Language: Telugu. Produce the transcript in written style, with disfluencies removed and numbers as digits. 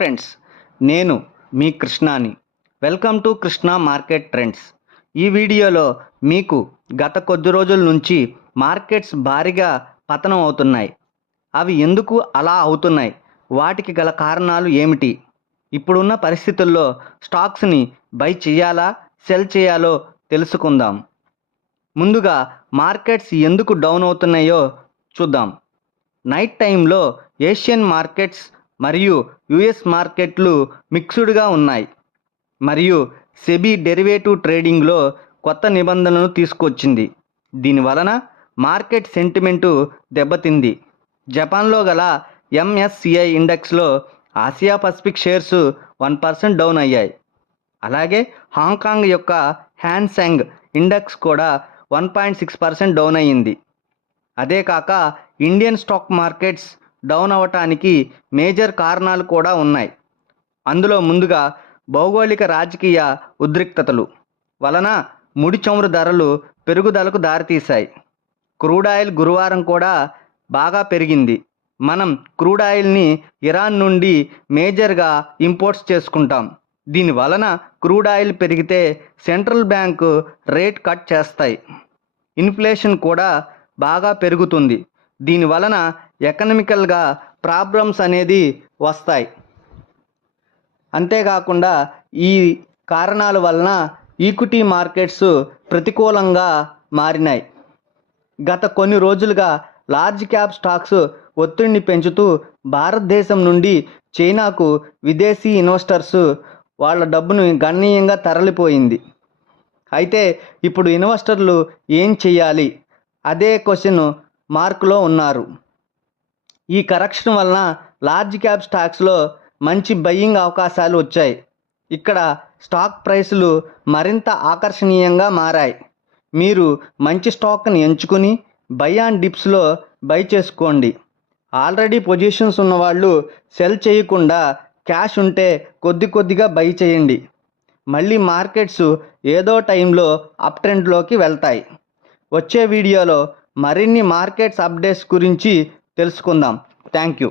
ఫ్రెండ్స్, నేను మీ కృష్ణాని. Welcome to Krishna market trends. ఈ వీడియోలో మీకు గత కొద్ది రోజుల నుంచి మార్కెట్స్ భారీగా పతనం అవుతున్నాయి. అవి ఎందుకు అలా అవుతున్నాయి, వాటికి గల కారణాలు ఏమిటి, ఇప్పుడున్న పరిస్థితుల్లో స్టాక్స్ని బై చేయాలా సెల్ చేయాలో తెలుసుకుందాం. ముందుగా మార్కెట్స్ ఎందుకు డౌన్ అవుతున్నాయో చూద్దాం. నైట్ టైంలో ఏషియన్ మార్కెట్స్ మరియు యుఎస్ మార్కెట్లు మిక్స్డ్గా ఉన్నాయి మరియు సెబీ డెరివేటివ్ ట్రేడింగ్లో కొత్త నిబంధనలను తీసుకొచ్చింది. దీనివలన మార్కెట్ సెంటిమెంటు దెబ్బతింది. జపాన్లో గల ఎంఎస్సిఐ ఇండెక్స్లో ఆసియా పసిఫిక్ షేర్స్ 1% డౌన్ అయ్యాయి. అలాగే హాంకాంగ్ యొక్క హ్యాన్సెంగ్ ఇండెక్స్ కూడా 1.6% డౌన్ అయ్యింది. అదే కాక ఇండియన్ స్టాక్ మార్కెట్స్ డౌన్ అవ్వటానికి మేజర్ కారణాలు కూడా ఉన్నాయి. అందులో ముందుగా భౌగోళిక రాజకీయ ఉద్రిక్తతలు వలన ముడి చమురు ధరలు పెరుగుదలకు దారితీశాయి. క్రూడ్ ఆయిల్ గురువారం కూడా బాగా పెరిగింది. మనం క్రూడ్ ఆయిల్ని ఇరాన్ నుండి మేజర్గా ఇంపోర్ట్స్ చేసుకుంటాం. దీని వలన క్రూడ్ ఆయిల్ పెరిగితే సెంట్రల్ బ్యాంకు రేట్ కట్ చేస్తాయి. ఇన్ఫ్లేషన్ కూడా బాగా పెరుగుతుంది. దీని వలన ఎకనామికల్గా ప్రాబ్లమ్స్ అనేది వస్తాయి. అంతేకాకుండా ఈ కారణాల వలన ఈక్విటీ మార్కెట్స్ ప్రతికూలంగా మారినాయి. గత కొన్ని రోజులుగా లార్జ్ క్యాప్ స్టాక్స్ ఒత్తిడిని పెంచుతూ భారతదేశం నుండి చైనాకు విదేశీ ఇన్వెస్టర్స్ వాళ్ళ డబ్బును గణనీయంగా తరలిపోయింది. అయితే ఇప్పుడు ఇన్వెస్టర్లు ఏం చేయాలి అదే క్వశ్చన్ మార్కులో ఉన్నారు. ఈ కరెక్షన్ వలన లార్జ్ క్యాప్ స్టాక్స్లో మంచి బయ్యింగ్ అవకాశాలు వచ్చాయి. ఇక్కడ స్టాక్ ప్రైసులు మరింత ఆకర్షణీయంగా మారాయి. మీరు మంచి స్టాక్ని ఎంచుకుని బై ఆన్ డిప్స్లో బై చేసుకోండి. ఆల్రెడీ పొజిషన్స్ ఉన్నవాళ్ళు సెల్ చేయకుండా క్యాష్ ఉంటే కొద్దిగా బై చేయండి. మళ్ళీ మార్కెట్స్ ఏదో టైంలో అప్ ట్రెండ్లోకి వెళ్తాయి. వచ్చే వీడియోలో మరిన్ని మార్కెట్స్ అప్డేట్స్ గురించి తెలుసుకుందాం. Thank you.